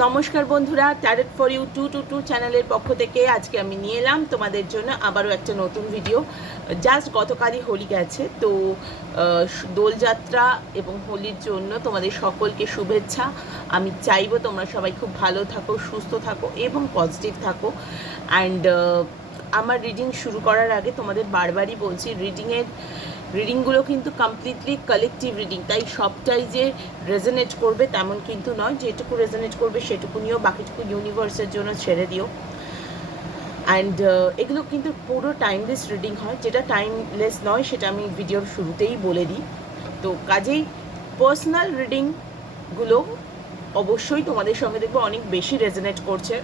নমস্কার বন্ধুরা tarot for you two two two চ্যানেলের পক্ষ থেকে আজকে আমি নিয়ে এলাম তোমাদের জন্য আবারও একটা নতুন ভিডিও জাস্ট গতকালই হোলি গেছে, তো দোলযাত্রা এবং হোলির জন্য তোমাদের সকলকে শুভেচ্ছা। আমি চাইব তোমরা সবাই খুব ভালো থাকো, সুস্থ থাকো এবং পজিটিভ থাকো। অ্যান্ড আমার রিডিং শুরু করার আগে তোমাদের বারবারই বলছি রিডিংয়ের রিডিংগুলো কিন্তু কমপ্লিটলি কালেকটিভ রিডিং তাই সবটাই যে রেজনেট করবে তেমন কিন্তু নয়, যেটুকু রেজনেট করবে সেটুকু নিয়েও বাকিটুকু ইউনিভার্সের জন্য ছেড়ে দিও। অ্যান্ড এগুলো কিন্তু পুরো টাইমলেস রিডিং হয়, যেটা টাইমলেস নয় সেটা আমি ভিডিওর শুরুতেই বলে দিই। তো কাজেই পার্সোনাল রিডিংগুলো অবশ্যই তোমাদের সঙ্গে দেখবে, অনেক বেশি রেজনেট করছে।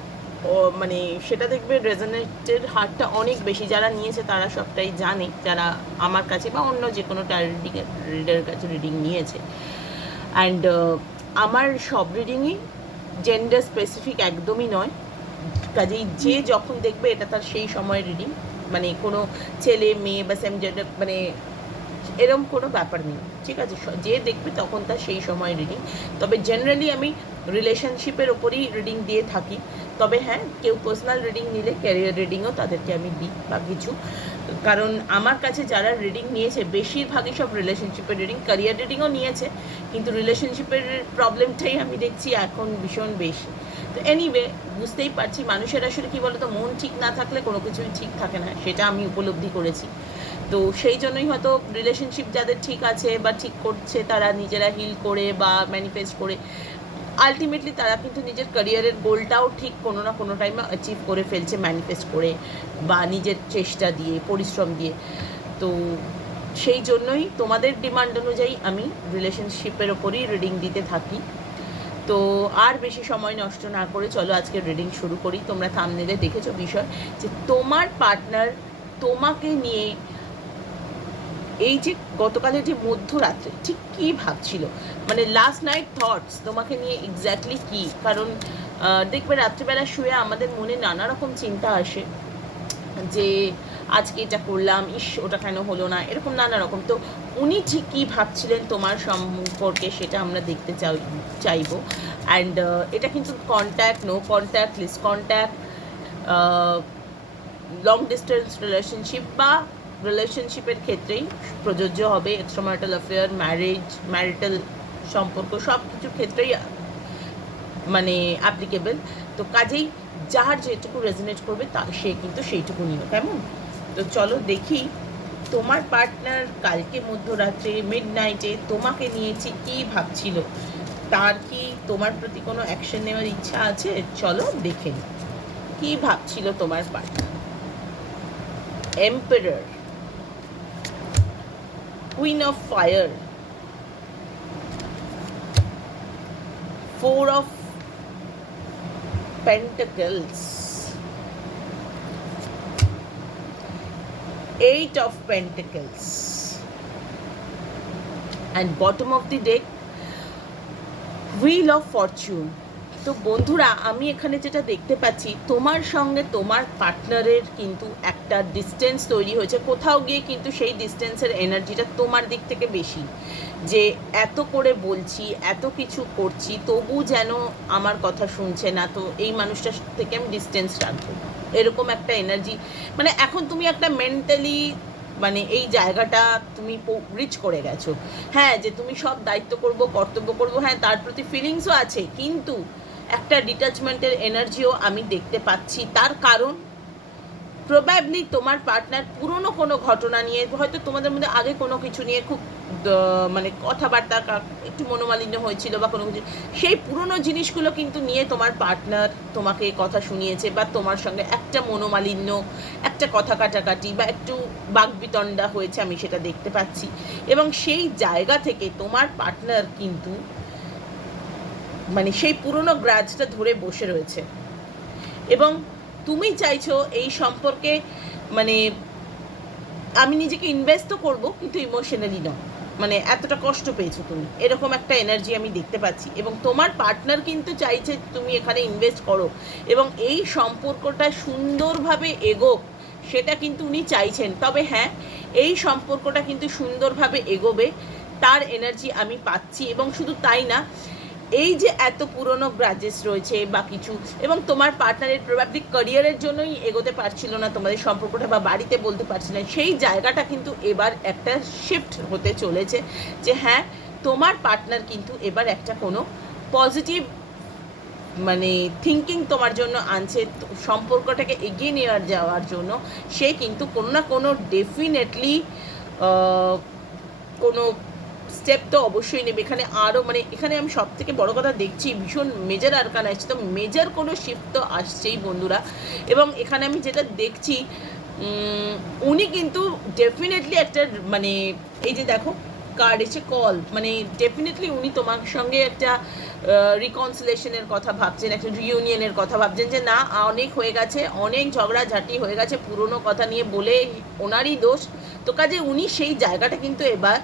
মানে সেটা দেখবে রেজনেটের হারটা অনেক বেশি। যারা নিয়েছে তারা সবটাই জানে, যারা আমার কাছে বা অন্য যে কোনো রিডিং রিডারের কাছে রিডিং নিয়েছে। অ্যান্ড আমার সব রিডিংই জেন্ডার স্পেসিফিক একদমই নয়। কাজেই যে যখন দেখবে এটা তার সেই সময়ের রিডিং মানে কোনো ছেলে, মেয়ে বা সেম জেন্ডার মানে এরকম কোনো ব্যাপার নেই। ঠিক আছে যে দেখবে তখন তার সেই সময় রিডিং তবে জেনারেলি আমি রিলেশনশিপের ওপরই রিডিং দিয়ে থাকি। তবে হ্যাঁ কেউ পার্সোনাল রিডিং নিলে ক্যারিয়ার রিডিংও তাদেরকে আমি দিই বা কিছু। কারণ আমার কাছে যারা রিডিং নিয়েছে, বেশিরভাগই সব রিলেশনশিপের রিডিং ক্যারিয়ার রিডিংও নিয়েছে, কিন্তু রিলেশনশিপের প্রবলেমটাই আমি দেখছি এখন ভীষণ বেশি। তো এনিওয়ে বুঝতেই পারছি মানুষের আসলে কী বলতো, মন ঠিক না থাকলে কোনো কিছুই ঠিক থাকে না, সেটা আমি উপলব্ধি করেছি। তো সেই জন্যই হয়তো রিলেশনশিপ যাদের ঠিক আছে বা ঠিক করছে, তারা নিজেরা হিল করে বা ম্যানিফেস্ট করে আলটিমেটলি তারা কিন্তু নিজের ক্যারিয়ারের গোলটাও ঠিক কোনো না কোনো টাইমে অ্যাচিভ করে ফেলছে ম্যানিফেস্ট করে বা নিজের চেষ্টা দিয়ে, পরিশ্রম দিয়ে। তো সেই জন্যই তোমাদের ডিমান্ড অনুযায়ী আমি রিলেশনশিপের ওপরই রিডিং দিতে থাকি। তো আর বেশি সময় নষ্ট না করে চলো আজকে রিডিং শুরু করি। তোমরা থামনেলে দেখেছ বিষয় যে তোমার পার্টনার তোমাকে নিয়ে এই যে গতকালের যে মধ্যরাত্রে, ঠিক কী ভাবছিল? মানে লাস্ট নাইট থটস তোমাকে নিয়ে এক্স্যাক্টলি কী? কারণ দেখবে রাত্রিবেলা শুয়ে আমাদের মনে নানা রকম চিন্তা আসে যে আজকে এটা করলাম, ইস, ওটা কেন হলো না? এরকম নানা রকম। তো উনি ঠিক কী ভাবছিলেন তোমার সম্পর্কে সেটা আমরা দেখতে চাই, চাইব। অ্যান্ড এটা কিন্তু contact no contact less contact long distance relationship বা রিলেশনশিপের ক্ষেত্রেই প্রযোজ্য হবে এক্সট্রামারিটাল অ্যাফেয়ার ম্যারেজ ম্যারিটাল সম্পর্ক সব কিছুর ক্ষেত্রেই মানে অ্যাপ্লিকেবল তো কাজেই যার যেটুকু রেজনেট করবে তা, সে কিন্তু সেইটুকু নিও কেমন? তো চলো দেখি, তোমার পার্টনার কালকে মধ্যরাত্রে মিড নাইটে তোমাকে নিয়েছি কি ভাবছিল? তার কি তোমার প্রতি কোনো অ্যাকশন নেওয়ার ইচ্ছা আছে? চলো দেখে কি ভাবছিল তোমার partner emperor queen of fire. Four of pentacles. Eight of pentacles. And bottom of the deck wheel of fortune. তো বন্ধুরা, আমি এখানে যেটা দেখতে পাচ্ছি, তোমার সঙ্গে তোমার পার্টনারের কিন্তু একটা ডিস্টেন্স তৈরি হয়েছে। কোথাও গিয়ে কিন্তু সেই ডিস্টেন্সের এনার্জিটা তোমার দিক থেকে বেশি। যে এত করে বলছি, এত কিছু করছি, তবু যেন আমার কথা শুনছে না। তো এই মানুষটার থেকে আমি ডিস্টেন্স রাখব। এরকম একটা এনার্জি মানে এখন তুমি একটা মেন্টালি মানে এই জায়গাটা তুমি রিচ করে গেছো। হ্যাঁ যে তুমি সব দায়িত্ব করব, কর্তব্য করব হ্যাঁ তার প্রতি ফিলিংসও আছে। কিন্তু একটা ডিটাচমেন্টের এনার্জিও আমি দেখতে পাচ্ছি। তার কারণ প্রবাবলি তোমার পার্টনার পুরনো কোনো ঘটনা নিয়ে, হয়তো তোমাদের মধ্যে আগে কোনো কিছু নিয়ে খুব মানে কথাবার্তা একটু মনোমালিন্য হয়েছিল বা কোনো কিছু, সেই পুরনো জিনিসগুলো কিন্তু নিয়ে তোমার পার্টনার তোমাকে কথা শুনিয়েছে বা তোমার সঙ্গে একটা মনোমালিন্য, একটা কথা কাটাকাটি বা একটু বাগবিতণ্ডা হয়েছে, আমি সেটা দেখতে পাচ্ছি। এবং সেই জায়গা থেকে তোমার পার্টনার কিন্তু মানে সেই পুরনো গ্রাজটা ধরে বসে রয়েছে। এবং তুমি চাইছো এই সম্পর্কে মানে আমি নিজেকে ইনভেস্ট তো করব, কিন্তু ইমোশনালি নয়। মানে এতটা কষ্ট পেয়েছ তুমি। এরকম একটা এনার্জি আমি দেখতে পাচ্ছি। এবং তোমার পার্টনার কিন্তু চাইছে তুমি এখানে ইনভেস্ট করো। এবং এই সম্পর্কটা সুন্দরভাবে এগোক, সেটা কিন্তু উনি চাইছেন। তবে হ্যাঁ এই সম্পর্কটা কিন্তু সুন্দরভাবে এগোবে, তার এনার্জি আমি পাচ্ছি। এবং শুধু তাই না এই যে এত পুরনো ব্রাজেস রয়েছে বা কিছু, এবং তোমার পার্টনারের প্রবাবলি ক্যারিয়ারের জন্যই এগোতে পারছিল না, তোমাদের সম্পর্কটা বা বাড়িতে বলতে পারছিল না, সেই জায়গাটা কিন্তু এবার একটা শিফট হতে চলেছে যে হ্যাঁ তোমার পার্টনার কিন্তু এবার একটা কোনো পজিটিভ মানে থিঙ্কিং তোমার জন্য আনছে সম্পর্কটাকে এগিয়ে নিয়ে যাওয়ার জন্য, সে কিন্তু কোনো না কোনো ডেফিনেটলি কোনো স্টেপ তো অবশ্যই নেবে। এখানে আরও মানে এখানে আমি সব থেকে বড় কথা দেখছি, ভীষণ মেজর আরকান আসছে তো মেজার কোনো শিফট তো আসছেই বন্ধুরা। এবং এখানে আমি যেটা দেখছি উনি কিন্তু ডেফিনেটলি একটা মানে এই যে দেখো কার্ড এসে কল মানে ডেফিনেটলি উনি তোমার সঙ্গে একটা রিকনসিলেশনের কথা ভাবছেন, একটা রিউনিয়নের কথা ভাবছেন যে, না, অনেক হয়ে গেছে, অনেক ঝগড়াঝাটি হয়ে গেছে, পুরনো কথা নিয়ে বলে ওনারই দোষ। তো কাজে উনি সেই জায়গাটা কিন্তু এবার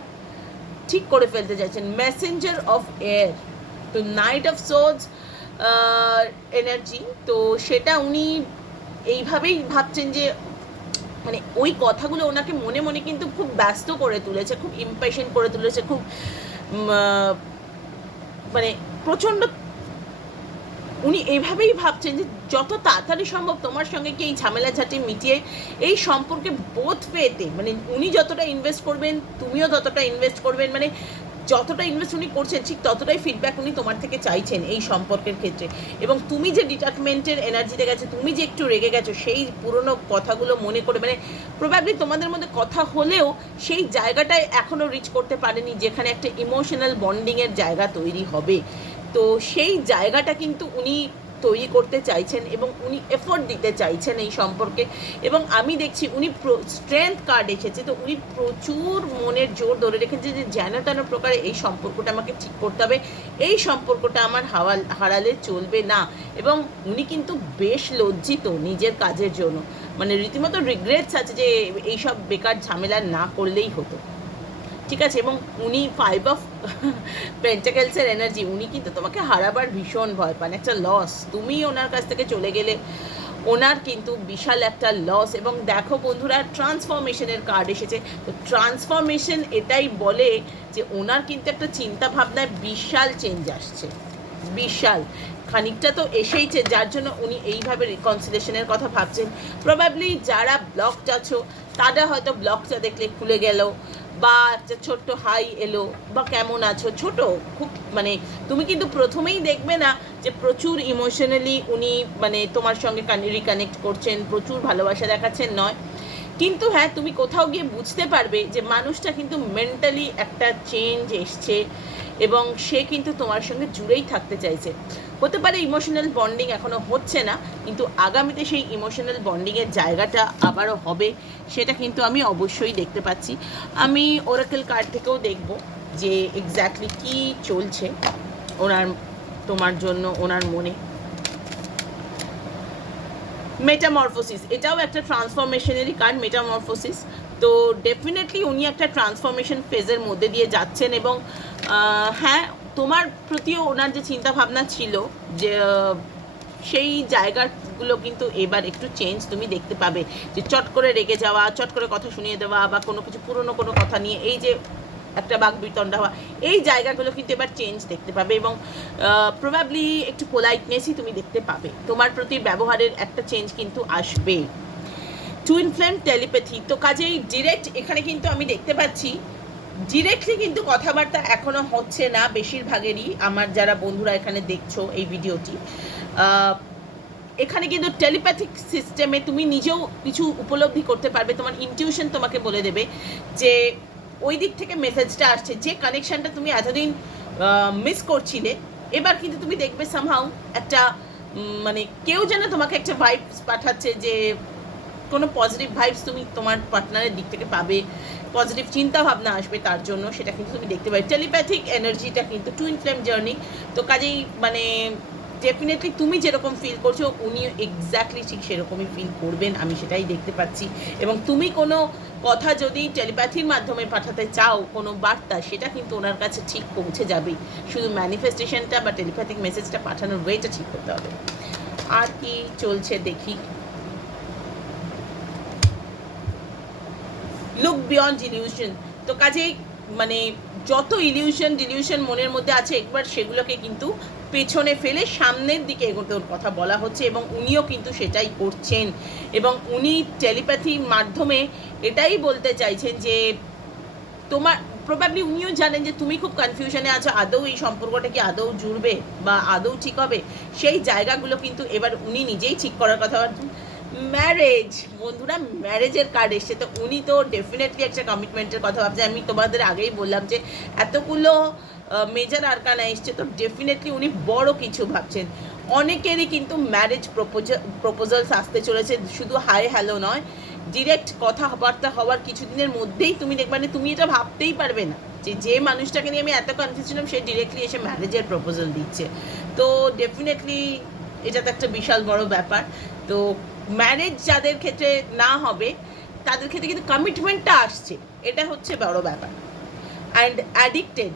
ঠিক করে ফেলতে চাইছেন। মেসেঞ্জার অফ এয়ার তো নাইট অফ সোজ এনার্জি তো সেটা উনি এইভাবেই ভাবছেন যে মানে ওই কথাগুলো ওনাকে মনে মনে কিন্তু খুব ব্যস্ত করে তুলেছে, খুব ইম্পেশেন্ট করে তুলেছে, খুব মানে প্রচণ্ড উনি এইভাবেই ভাবছেন যে যত তাড়াতাড়ি সম্ভব তোমার সঙ্গে কি এই ঝামেলা ঝাঁটি মিটিয়ে এই সম্পর্কে বোধ পেতে মানে উনি যতটা ইনভেস্ট করবেন, তুমিও ততটা ইনভেস্ট করবেন মানে যতটা ইনভেস্ট উনি করছেন, ঠিক ততটাই ফিডব্যাক উনি তোমার থেকে চাইছেন এই সম্পর্কের ক্ষেত্রে। এবং তুমি যে ডিটাচমেন্টের এনার্জিতে গেছো, তুমি যে একটু রেগে গেছো, সেই পুরনো কথাগুলো মনে করে মানে প্রবাবলি তোমাদের মধ্যে কথা হলেও সেই জায়গাটায় এখনও রিচ করতে পারেনি, যেখানে একটা ইমোশনাল বন্ডিংয়ের জায়গা তৈরি হবে। তো সেই জায়গাটা কিন্তু উনি তৈরি করতে চাইছেন এবং উনি এফোর্ট দিতে চাইছেন এই সম্পর্কে। এবং আমি দেখছি উনি স্ট্রেংথ কার্ড এসেছে, তো উনি প্রচুর মনের জোর ধরে রেখেছে যে যেন তেন প্রকারে এই সম্পর্কটা আমাকে ঠিক করতে হবে। এই সম্পর্কটা আমার হাওয়াল, হারালে চলবে না। এবং উনি কিন্তু বেশ লজ্জিত নিজের কাজের জন্য। মানে রীতিমতো রিগ্রেটস আছে যে এইসব বেকার ঝামেলা না করলেই হতো। ঠিক আছে, এবং উনি ফাইভ অফ পেন্টাকেলসের এনার্জি উনি কিন্তু তোমাকে হারাবার ভীষণ ভয় পান, একটা লস তুমি ওনার কাছ থেকে চলে গেলে ওনার কিন্তু বিশাল একটা লস এবং দেখো বন্ধুরা ট্রান্সফরমেশনের কার্ড এসেছে। তো ট্রান্সফরমেশন এটাই বলে যে ওনার কিন্তু একটা চিন্তা ভাবনায় বিশাল চেঞ্জ আসছে। বিশাল। খানিকটা তো এসেইছে, যার জন্য উনি এইভাবে রিকনসিলেশনের কথা ভাবছেন। প্রবাবলি যারা ব্লকড আছো, তারা হয়তো ব্লকটা দেখলে খুলে গেল। বা একটা ছোট্ট হাই এলো, বা কেমন আছো, ছোট, খুব মানে তুমি কিন্তু প্রথমেই দেখবে না যে প্রচুর ইমোশনালি উনি মানে তোমার সঙ্গে রিকানেক্ট করছেন, প্রচুর ভালোবাসা দেখাচ্ছেন নয়। কিন্তু হ্যাঁ তুমি কোথাও গিয়ে বুঝতে পারবে যে মানুষটা কিন্তু মেন্টালি একটা চেঞ্জ এসছে এবং সে কিন্তু তোমার সঙ্গে জুড়েই থাকতে চাইছে। হতে পারে ইমোশনাল বন্ডিং এখনও হচ্ছে না, কিন্তু আগামীতে সেই ইমোশনাল বন্ডিংয়ের জায়গাটা আবারও হবে, সেটা কিন্তু আমি অবশ্যই দেখতে পাচ্ছি। আমি ওরাকেল কার্ড থেকেও দেখব যে এক্স্যাক্টলি কি চলছে ওনার, তোমার জন্য, ওনার মনে। মেটামরফোসিস এটাও একটা ট্রান্সফরমেশনেরই কার্ড মেটামরফোসিস তো ডেফিনেটলি উনি একটা ট্রান্সফরমেশন ফেজের মধ্যে দিয়ে যাচ্ছেন এবং হ্যাঁ তোমার প্রতিও ওনার যে চিন্তা ভাবনা ছিল যে সেই জায়গাগুলো কিন্তু এবার একটু চেঞ্জ তুমি দেখতে পাবে। যে চট করে রেগে যাওয়া, চট করে কথা শুনিয়ে দেওয়া বা কোনো কিছু পুরনো কোনো কথা নিয়ে এই যে একটা বাঘ বিতণ্ডা হওয়া, এই জায়গাগুলো কিন্তু এবার চেঞ্জ দেখতে পাবে এবং প্রবাবলি একটু পোলাইটনেসই তুমি দেখতে পাবে। তোমার প্রতি ব্যবহারের একটা চেঞ্জ কিন্তু আসবে। টুইন ফ্লেম টেলিপ্যাথি তো কাজেই ডিরেক্ট এখানে কিন্তু আমি দেখতে পাচ্ছি ডিরেক্টলি কিন্তু কথাবার্তা এখনও হচ্ছে না বেশিরভাগেরই। আমার যারা বন্ধুরা এখানে দেখছ এই ভিডিওটি এখানে কিন্তু টেলিপ্যাথিক সিস্টেমে তুমি নিজেও কিছু উপলব্ধি করতে পারবে। তোমার ইনটিউশন তোমাকে বলে দেবে যে ওই দিক থেকে মেসেজটা আসছে, যে কানেকশনটা তুমি এতদিন মিস করছিলে। এবার কিন্তু তুমি দেখবে সামহাউ একটা মানে কেউ যেন তোমাকে একটা ভাইবস পাঠাচ্ছে যে কোনো পজিটিভ ভাইবস তুমি তোমার পার্টনারের দিক থেকে পাবে। পজিটিভ চিন্তা ভাবনা আসবে তার জন্য, সেটা কিন্তু তুমি দেখতে পাবে। টেলিপ্যাথিক এনার্জিটা কিন্তু টুইন ফ্লেম জার্নি তো কাজেই মানে ডেফিনেটলি তুমি যেরকম ফিল করছ উনিও এক্স্যাক্টলি ঠিক সেরকমই ফিল করবেন, আমি সেটাই দেখতে পাচ্ছি। এবং তুমি কোনো কথা যদি টেলিপ্যাথির মাধ্যমে পাঠাতে চাও, কোনো বার্তা, সেটা কিন্তু ওনার কাছে ঠিক পৌঁছে যাবেই শুধু ম্যানিফেস্টেশনটা বা টেলিপ্যাথিক মেসেজটা পাঠানোর ওয়েটা ঠিক করতে হবে। আর কি চলছে দেখি। লুক বিয়ন্ড ইলিউশন তো কাজেই মানে যত ইলিউশন ডিলিউশন মনের মধ্যে আছে, একবার সেগুলোকে কিন্তু পেছনে ফেলে সামনের দিকে এগোতে ওর কথা বলা হচ্ছে এবং উনিও কিন্তু সেটাই করছেন। এবং উনি টেলিপ্যাথির মাধ্যমে এটাই বলতে চাইছেন যে, তোমার প্রবাবলি উনিও জানেন যে তুমি খুব কনফিউশনে আছো, আদৌ এই সম্পর্কটা কি আদৌ জুড়বে বা আদৌ ঠিক হবে? সেই জায়গাগুলো কিন্তু এবার উনি নিজেই ঠিক করার কথা ম্যারেজ বন্ধুরা ম্যারেজের কার্ড এসছে। তো উনি তো ডেফিনেটলি একটা কমিটমেন্টের কথা ভাবছে। আমি তোমাদের আগেই বললাম যে, এতগুলো মেজর আরকানা এসছে। তো ডেফিনেটলি উনি বড় কিছু ভাবছেন। অনেকেরই কিন্তু ম্যারেজ প্রপোজাল প্রপোজালস আসতে চলেছে। শুধু হাই হ্যালো নয় ডিরেক্ট কথাবার্তা হওয়ার কিছুদিনের মধ্যেই তুমি দেখবে মানে তুমি এটা ভাবতেই পারবে না। যে যে মানুষটাকে নিয়ে আমি এত কনফিউজ ছিলাম, সে ডিরেক্টলি এসে ম্যারেজের প্রপোজাল দিচ্ছে। তো ডেফিনেটলি এটা তো একটা বিশাল বড় ব্যাপার। তো ম্যারেজ যাদের ক্ষেত্রে না হবে, তাদের ক্ষেত্রে কিন্তু কমিটমেন্টটা আসছে। এটা হচ্ছে বড় ব্যাপার। অ্যান্ড অ্যাডিক্টেড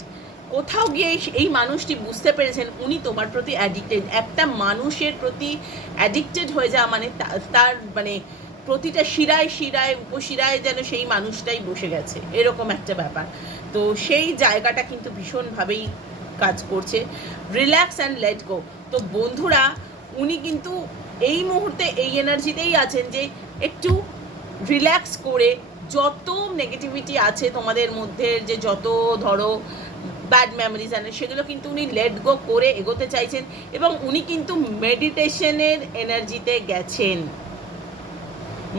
কোথাও গিয়ে এই- মানুষটি বুঝতে পেরেছেন, উনি তোমার প্রতি অ্যাডিক্টেড একটা মানুষের প্রতি অ্যাডিক্টেড হয়ে যাওয়া মানে তার মানে প্রতিটা শিরায় শিরায়, উপশিরায় যেন সেই মানুষটাই বসে গেছে। এরকম একটা ব্যাপার। তো সেই জায়গাটা কিন্তু ভীষণভাবেই কাজ করছে। রিল্যাক্স অ্যান্ড লেট গো তো বন্ধুরা, উনি কিন্তু এই মুহূর্তে এই এনার্জিতেই আছেন যে একটু রিল্যাক্স করে যত নেগেটিভিটি আছে তোমাদের মধ্যে যে যত ধরো ব্যাড মেমোরিজ আনে সেগুলো কিন্তু উনি লেট গো করে এগোতে চাইছেন এবং উনি কিন্তু মেডিটেশনের এনার্জিতে গেছেন।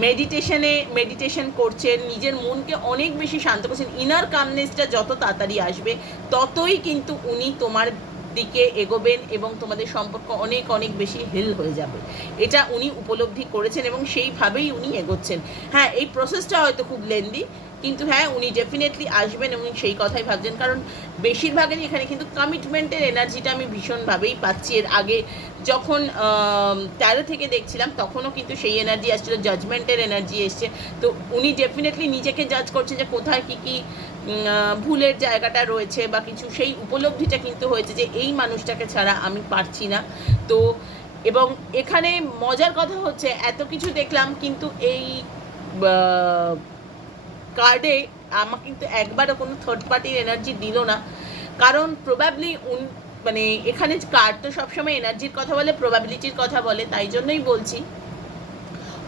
মেডিটেশনে মেডিটেশন করছেন, নিজের মনকে অনেক বেশি শান্ত করছেন ইনার কামনেসটা যত তাড়াতাড়ি আসবে, ততই কিন্তু উনি তোমার দিকে এগোবেন এবং তোমাদের সম্পর্ক অনেক অনেক বেশি হেল হয়ে যাবে। এটা উনি উপলব্ধি করেছেন এবং সেইভাবেই উনি এগোচ্ছেন। হ্যাঁ এই প্রসেসটা হয়তো খুব লেন্দি কিন্তু হ্যাঁ উনি ডেফিনেটলি আসবেন এবং সেই কথাই ভাবছেন। কারণ বেশিরভাগেরই এখানে কিন্তু কমিটমেন্টের এনার্জিটা আমি ভীষণভাবেই পাচ্ছি। এর আগে যখন তেরো থেকে দেখছিলাম, তখনও কিন্তু সেই এনার্জি আসছিল জাজমেন্টের এনার্জি এসছে। তো উনি ডেফিনেটলি নিজেকে জাজ করছেন যে কোথায় কী কী ভুলের জায়গাটা রয়েছে বা কিছু, সেই উপলব্ধিটা কিন্তু হয়েছে যে এই মানুষটাকে ছাড়া আমি পারছি না। তো, এবং এখানে মজার কথা হচ্ছে, এত কিছু দেখলাম কিন্তু এই কার্ডে আমাকে কিন্তু একবারও কোনো থার্ড পার্টির এনার্জি দিল না। কারণ প্রবাবলি উন মানে এখানে কার্ড তো সবসময় এনার্জির কথা বলে প্রবাবিলিটির কথা বলে, তাই জন্যই বলছি।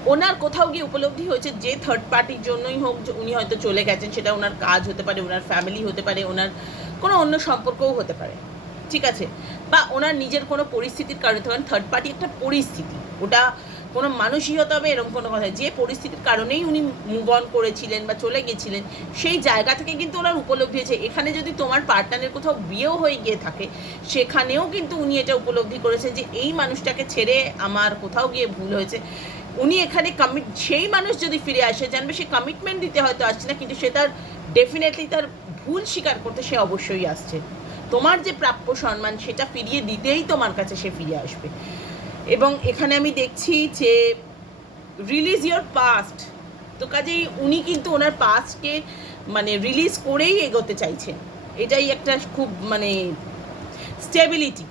ওনার কোথাও গিয়ে উপলব্ধি হয়েছে যে থার্ড পার্টির জন্যই হোক উনি হয়তো চলে গেছেন, সেটা ওনার কাজ হতে পারে, ওনার ফ্যামিলি হতে পারে, ওনার কোনো অন্য সম্পর্কও হতে পারে। ঠিক আছে? বা ওনার নিজের কোনো পরিস্থিতির কারণে কারণ থার্ড পার্টি একটা পরিস্থিতি, ওটা কোনো মানুষই হতে হবে এরকম কোনো কথা, যে পরিস্থিতির কারণেই উনি মুভ অন করেছিলেন বা চলে গেছিলেন, সেই জায়গা থেকে কিন্তু ওনার উপলব্ধি হয়েছে। এখানে যদি তোমার পার্টনারের কোথাও বিয়েও হয়ে গিয়ে থাকে, সেখানেও কিন্তু উনি এটা উপলব্ধি করেছেন যে এই মানুষটাকে ছেড়ে আমার কোথাও গিয়ে ভুল হয়েছে। উনি এখানে কমিট সেই মানুষ যদি ফিরে আসে, জানবে সে কমিটমেন্ট দিতে হয়তো আসছে না, কিন্তু সে তার ডেফিনেটলি তার ভুল স্বীকার করতে সে অবশ্যই আসছে। তোমার যে প্রাপ্য সম্মান, সেটা ফিরিয়ে দিতেই তোমার কাছে সে ফিরে আসবে। এবং এখানে আমি দেখছি যে রিলিজ ইয়োর পাস্ট তো কাজেই উনি কিন্তু ওনার পাস্টকে মানে রিলিজ করেই এগোতে চাইছেন। এটাই একটা খুব মানে স্টেবিলিটি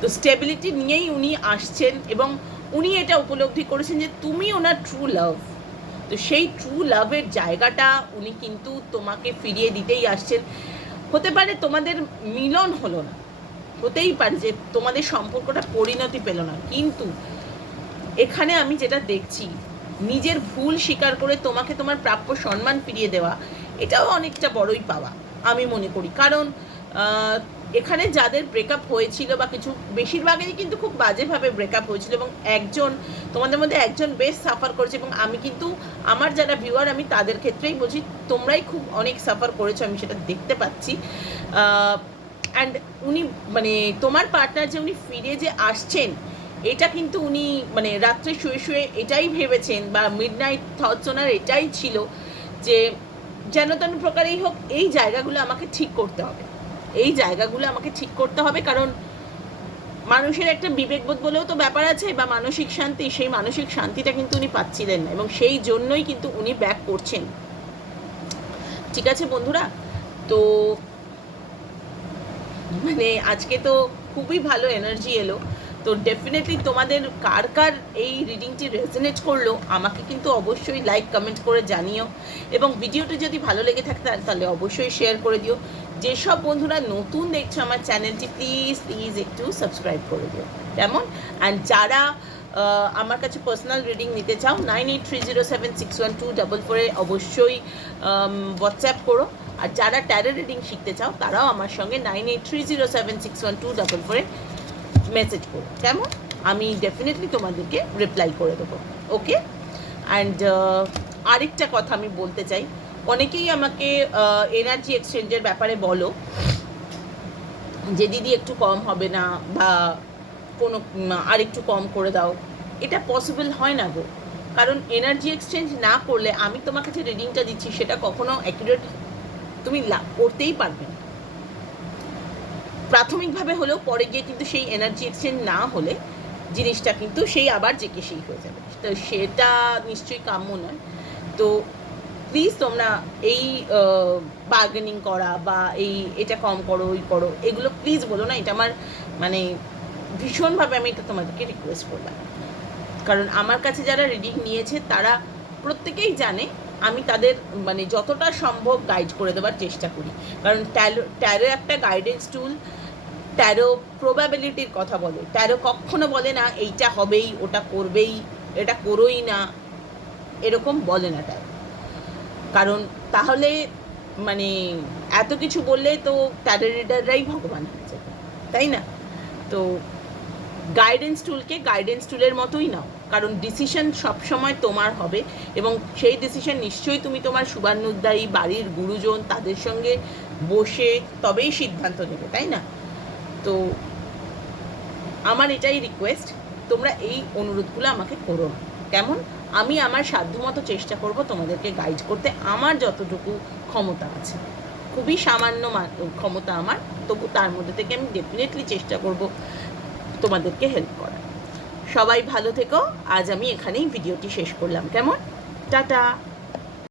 তো স্টেবিলিটি নিয়েই উনি আসছেন এবং উনি এটা উপলব্ধি করেছেন যে তুমি ওনার ট্রু লাভ তো সেই ট্রু লাভের জায়গাটা উনি কিন্তু তোমাকে ফিরিয়ে দিতেই আসছেন। হতে পারে তোমাদের মিলন হলো না। হতেই পারে যে তোমাদের সম্পর্কটা পরিণতি পেল না। কিন্তু এখানে আমি যেটা দেখছি, নিজের ভুল স্বীকার করে তোমাকে তোমার প্রাপ্য সম্মান ফিরিয়ে দেওয়া, এটাও অনেকটা বড়ই পাওয়া, আমি মনে করি। কারণ এখানে যাদের ব্রেকআপ হয়েছিল বা কিছু, বেশিরভাগেরই কিন্তু খুব বাজেভাবে ব্রেকআপ হয়েছিল এবং একজন, তোমাদের মধ্যে একজন বেশ সাফার করেছে এবং আমি কিন্তু আমার যারা ভিউয়ার আমি তাদের ক্ষেত্রেই বলছি, তোমরাই খুব অনেক সাফার করেছ, আমি সেটা দেখতে পাচ্ছি। অ্যান্ড উনি মানে তোমার পার্টনার যে উনি ফিরে যে আসছেন, এটা কিন্তু উনি মানে রাত্রে শুয়ে শুয়ে এটাই ভেবেছেন বা মিড নাইট থটস ওনার এটাই ছিল যে, যেন তেন প্রকারেই হোক, এই জায়গাগুলো আমাকে ঠিক করতে হবে। এই জায়গাগুলো আমাকে ঠিক করতে হবে, কারণ মানুষের একটা বিবেকবোধ বলেও তো ব্যাপার আছে, বা মানসিক শান্তি, সেই মানসিক শান্তিটা কিন্তু উনি পাচ্ছিলেন না এবং সেই জন্যই কিন্তু উনি ব্যাক করছেন। ঠিক আছে বন্ধুরা? তো মানে আজকে তো খুবই ভালো এনার্জি এলো। তো ডেফিনেটলি তোমাদের কার কার এই রিডিংটি রেজনেট করল, আমাকে কিন্তু অবশ্যই লাইক কমেন্ট করে জানিও। এবং ভিডিওটি যদি ভালো লেগে থাকে, তাহলে অবশ্যই শেয়ার করে দিও। যেসব বন্ধুরা নতুন দেখছ আমার চ্যানেলটি প্লিজ প্লিজ একটু সাবস্ক্রাইব করে দিও। কেমন? অ্যান্ড যারা আমার কাছে পার্সোনাল রিডিং নিতে চাও nine eight three zero seven six one two double ফোরে অবশ্যই হোয়াটসঅ্যাপ করো। আর যারা ট্যারো রিডিং শিখতে চাও, তারাও আমার সঙ্গে nine eight three zero seven six one two double ফোরে মেসেজ করো। কেমন? আমি ডেফিনেটলি তোমাদেরকে রিপ্লাই করে দেবো। ওকে অ্যান্ড আরেকটা কথা আমি বলতে চাই। অনেকেই আমাকে এনার্জি এক্সচেঞ্জের ব্যাপারে বলো যে, দিদি, একটু কম হবে না বা কোনো আর একটু কম করে দাও। এটা পসিবল হয় না গো। কারণ এনার্জি এক্সচেঞ্জ না করলে আমি তোমাকে যে রিডিংটা দিচ্ছি, সেটা কখনো অ্যাকুরেট তুমি করতেই পারবে না। প্রাথমিকভাবে হলেও পরে গিয়ে কিন্তু সেই এনার্জি এক্সচেঞ্জ না হলে জিনিসটা কিন্তু সেই আবার যে কে সেই হয়ে যাবে। তো সেটা নিশ্চয়ই কাম্য নয়। তো প্লিজ তোমরা এই বার্গেনিং করা বা এই, এটা কম করো, ওই করো, এগুলো প্লিজ বলো না, এটা আমার মানে ভীষণভাবে আমি এটা তোমাদেরকে রিকোয়েস্ট করলাম। কারণ আমার কাছে যারা রিডিং নিয়েছে, তারা প্রত্যেকেই জানে আমি তাদের মানে যতটা সম্ভব গাইড করে দেওয়ার চেষ্টা করি। কারণ ট্যারো ট্যারো একটা গাইডেন্স টুল ট্যারো প্রবাবিলিটির কথা বলে। ট্যারো কখনো বলে না, এইটা হবেই, ওটা করবেই, এটা করোই না, এরকম বলে না ট্যারো কারণ তাহলে মানে এত কিছু বললে তো ট্যারো ভগবান হয়ে যাবে, তাই না? তো গাইডেন্স টুলকে গাইডেন্স টুলের মতোই নাও, কারণ ডিসিশন সবসময় তোমার হবে এবং সেই ডিসিশন নিশ্চয়ই তুমি তোমার শুভান্নুদ্দায়ী বাড়ির গুরুজন তাদের সঙ্গে বসে তবেই সিদ্ধান্ত নেবে, তাই না? তো আমার এটাই রিকোয়েস্ট তোমরা এই অনুরোধগুলো আমাকে করো কেমন? আমি আমার সাধ্যমতো চেষ্টা করব তোমাদেরকে গাইড করতে। আমার যতটুকু ক্ষমতা আছে, খুবই সামান্য ক্ষমতা আমার, তবু তার মধ্যে থেকে আমি ডেফিনেটলি চেষ্টা করব তোমাদেরকে হেল্প করার। সবাই ভালো থেকো। আজ আমি এখানেই ভিডিওটি শেষ করলাম। কেমন? টাটা!